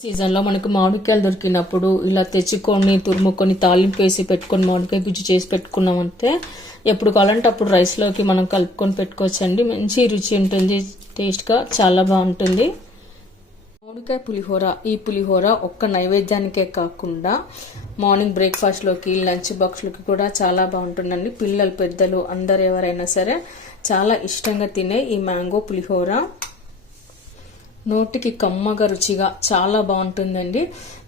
సీజన్లో మనకు మామిడికాయలు దొరికినప్పుడు ఇలా తెచ్చుకొని తురుముకొని తాలింపు వేసి పెట్టుకొని మామిడికాయ గుజ్జు చేసి పెట్టుకున్నామంటే ఎప్పుడు కావాలంటే అప్పుడు రైస్లోకి మనం కలుపుకొని పెట్టుకోవచ్చండి. మంచి రుచి ఉంటుంది, టేస్ట్గా చాలా బాగుంటుంది. మామిడికాయ పులిహోర. ఈ పులిహోర ఒక్క నైవేద్యానికే కాకుండా మార్నింగ్ బ్రేక్ఫాస్ట్లోకి, లంచ్ బాక్స్లోకి కూడా చాలా బాగుంటుందండి. పిల్లలు పెద్దలు అందరు ఎవరైనా సరే చాలా ఇష్టంగా తినే ఈ మ్యాంగో పులిహోర నోటికి కమ్మగా రుచిగా చాలా బాగుంటుందండి.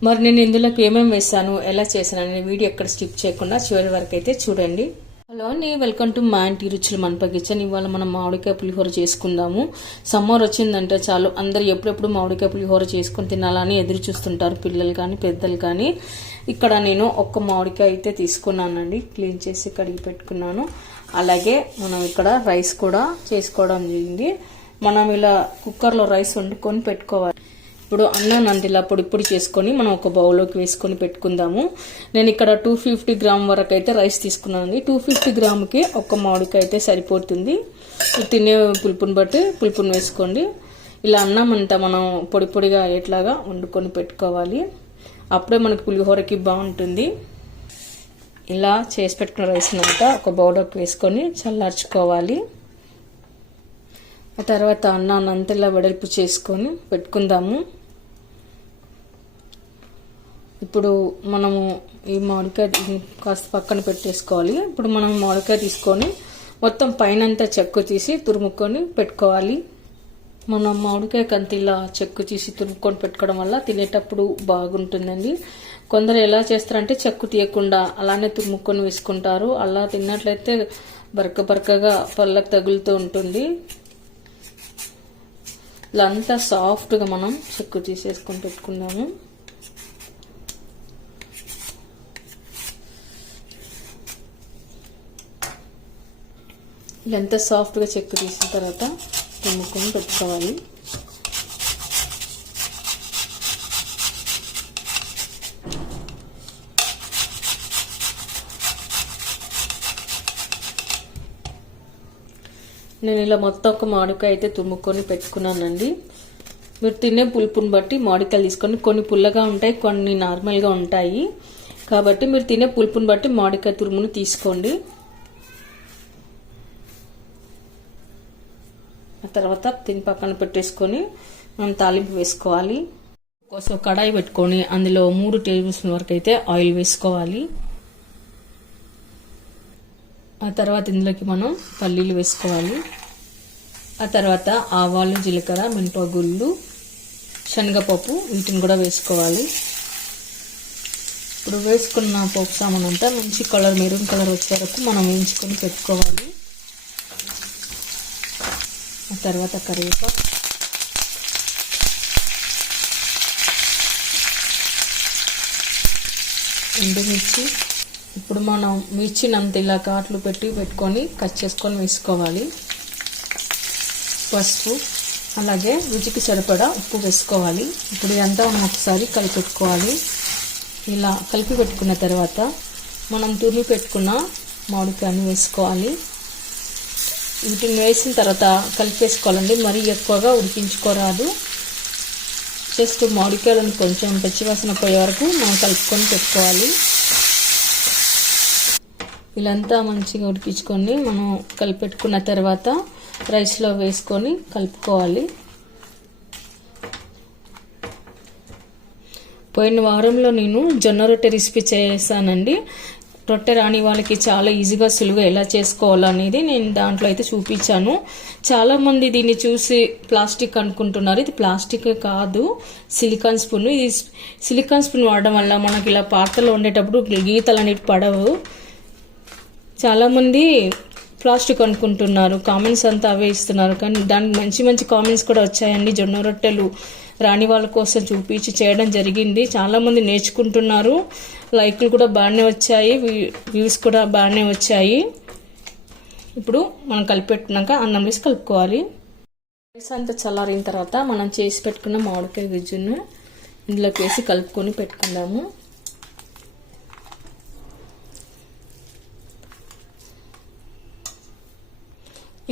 మరి నేను ఇందులోకి ఏమేమి వేసాను, ఎలా చేశాను అనే వీడియో ఎక్కడ స్కిప్ చేయకుండా చివరి వరకు అయితే చూడండి. హలో అండి, వెల్కమ్ టు మా ఇంటి రుచులు మన కిచెన్. ఇవాళ మనం మామిడికాయ పులిహోర చేసుకుందాము. సమ్మర్ వచ్చిందంటే చాలు అందరు ఎప్పుడెప్పుడు మామిడికాయ పులిహోర చేసుకుని తినాలని ఎదురు చూస్తుంటారు, పిల్లలు కానీ పెద్దలు కానీ. ఇక్కడ నేను ఒక్క మామిడికాయ అయితే తీసుకున్నానండి, క్లీన్ చేసి కడిగి పెట్టుకున్నాను. అలాగే మనం ఇక్కడ రైస్ కూడా చేసుకోవడం జరిగింది. మనం ఇలా కుక్కర్లో రైస్ వండుకొని పెట్టుకోవాలి. ఇప్పుడు అన్నాన్ని ఇలా పొడి చేసుకొని మనం ఒక బౌల్లోకి వేసుకొని పెట్టుకుందాము. నేను ఇక్కడ 250 గ్రామ్ వరకు అయితే రైస్ తీసుకున్నాను. 250 గ్రాముకి ఒక మామిడికాయ అయితే సరిపోతుంది. తినే పులుపుని బట్టి పులుపుని వేసుకోండి. ఇలా అన్నం అంతా మనం పొడిగా అయ్యేట్లాగా వండుకొని పెట్టుకోవాలి. అప్పుడే మనకి పులిహోరకి బాగుంటుంది. ఇలా చేసి పెట్టుకున్న రైస్ అంతా ఒక బౌల్లోకి వేసుకొని చల్లార్చుకోవాలి. ఆ తర్వాత అన్నాన్ని అంతలా వెడల్పు చేసుకొని పెట్టుకుందాము. ఇప్పుడు మనము ఈ మామిడికాయ కాస్త పక్కన పెట్టేసుకోవాలి. ఇప్పుడు మనం మామిడికాయ తీసుకొని మొత్తం పైనంతా చెక్కు తీసి తురుముకొని పెట్టుకోవాలి. మనం మామిడికాయ కంత ఇలా చెక్కు తీసి తురుముకొని పెట్టుకోవడం వల్ల తినేటప్పుడు బాగుంటుందండి. కొందరు ఎలా చేస్తారంటే చెక్కు తీయకుండా అలానే తురుముకొని వేసుకుంటారు. అలా తిన్నట్లయితే బరకగా పళ్ళకు తగులుతూ ఉంటుంది. ఇలా అంతా సాఫ్ట్గా మనం చెక్కు తీసేసుకొని పెట్టుకుందాము. ఇలా అంతా సాఫ్ట్గా చెక్కు తీసిన తర్వాత తుమ్ముకొని పెట్టుకోవాలి. నేను ఇలా మొత్తం ఒక మామిడికాయ అయితే తురుముకొని పెట్టుకున్నానండి. మీరు తినే పులుపుని బట్టి మామిడికాయలు తీసుకొని, కొన్ని పుల్లగా ఉంటాయి, కొన్ని నార్మల్గా ఉంటాయి. కాబట్టి మీరు తినే పులుపుని బట్టి మామిడికాయ తురుమును తీసుకోండి. ఆ తర్వాత తిని పక్కన పెట్టేసుకొని మనం తాలింపు వేసుకోవాలి. కోసం కడాయి పెట్టుకొని అందులో 3 టేబుల్ స్పూన్ వరకు అయితే ఆయిల్ వేసుకోవాలి. ఆ తర్వాత ఇందులోకి మనం పల్లీలు వేసుకోవాలి. ఆ తర్వాత ఆవాలు, జీలకర్ర, మినపగుళ్ళు, శనగపప్పు వీటిని కూడా వేసుకోవాలి. ఇప్పుడు వేసుకున్న పప్పు సామాన్ అంతా మంచి మెరూన్ కలర్ వచ్చే వరకు మనం వేయించుకొని పెట్టుకోవాలి. ఆ తర్వాత కరివేపాకు, ఎండుమిర్చి. ఇప్పుడు మనం మిర్చిని అంత ఇలా కాట్లు పెట్టుకొని కట్ చేసుకొని వేసుకోవాలి. పసుపు, అలాగే రుచికి సరిపడా ఉప్పు వేసుకోవాలి. ఇప్పుడు ఇదంతా మనం ఒకసారి కలిపెట్టుకోవాలి. ఇలా కలిపి పెట్టుకున్న తర్వాత మనం తురిమి పెట్టుకున్న మామిడికాయని వేసుకోవాలి. వీటిని వేసిన తర్వాత కలిపేసుకోవాలండి. మరీ ఎక్కువగా ఉడికించుకోరాదు. జస్ట్ మామిడికాయలను కొంచెం పచ్చివాసన పోయే వరకు మనం కలుపుకొని పెట్టుకోవాలి. ఇలాంతా మంచిగా ఉడికించుకొని మనం కలిపెట్టుకున్న తర్వాత రైస్లో వేసుకొని కలుపుకోవాలి. పోయిన వారంలో నేను జొన్న రొట్టె రెసిపీ చేశానండి. రొట్టె రాని వాళ్ళకి చాలా ఈజీగా సులువుగా ఎలా చేసుకోవాలనేది నేను దాంట్లో అయితే చూపించాను. చాలామంది దీన్ని చూసి ప్లాస్టిక్ అనుకుంటున్నారు. ఇది ప్లాస్టిక్ కాదు, సిలికాన్ స్పూన్. ఇది సిలికాన్ స్పూన్ వాడడం వల్ల మనకి ఇలా పాత్రలో ఉండేటప్పుడు గీతలు అనేవి పడవు. చాలామంది ప్లాస్టిక్ అనుకుంటున్నారు, కామెంట్స్ అంతా అవే ఇస్తున్నారు. కానీ దానికి మంచి కామెంట్స్ కూడా వచ్చాయండి. జొన్న రొట్టెలు రాని వాళ్ళ కోసం చూపించి చేయడం జరిగింది. చాలామంది నేర్చుకుంటున్నారు. లైక్లు కూడా బాగానే వచ్చాయి, వ్యూస్ కూడా బాగానే వచ్చాయి. ఇప్పుడు మనం కలిపెట్టుకున్నాక అన్నం వేసి కలుపుకోవాలి. రైస్ అంతా చల్లారిన తర్వాత మనం చేసి పెట్టుకున్న మామిడికాయ గుజ్జును ఇందులోకి వేసి కలుపుకొని పెట్టుకుందాము.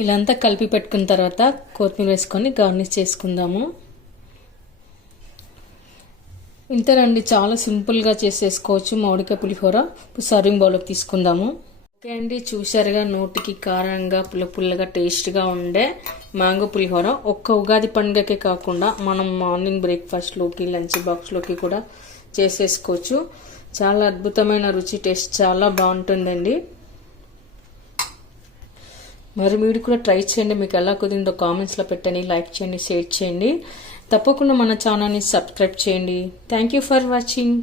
ఇలా అంతా కలిపి పెట్టుకున్న తర్వాత కొత్తిమీర వేసుకొని గార్నిష్ చేసుకుందాము. ఇంతేనండి, చాలా సింపుల్గా చేసేసుకోవచ్చు మామిడికాయ పులిహోర. సర్వింగ్ బౌల్లోకి తీసుకుందాము. ఓకే అండి, చూసారుగా నోటికి కారంగా పుల్లగా టేస్ట్గా ఉండే మ్యాంగో పులిహోర. ఒక్క ఉగాది పండుగకే కాకుండా మనం మార్నింగ్ బ్రేక్ఫాస్ట్లోకి లంచ్ బాక్స్లోకి కూడా చేసేసుకోవచ్చు. చాలా అద్భుతమైన రుచి, టేస్ట్ చాలా బాగుంటుందండి. మరి మీరు కూడా ట్రై చేయండి. మీకు ఎలా కుదిరిందో కామెంట్స్లో పెట్టండి, లైక్ చేయండి, షేర్ చేయండి. తప్పకుండా మన ఛానల్ని సబ్స్క్రైబ్ చేయండి. Thank you for watching.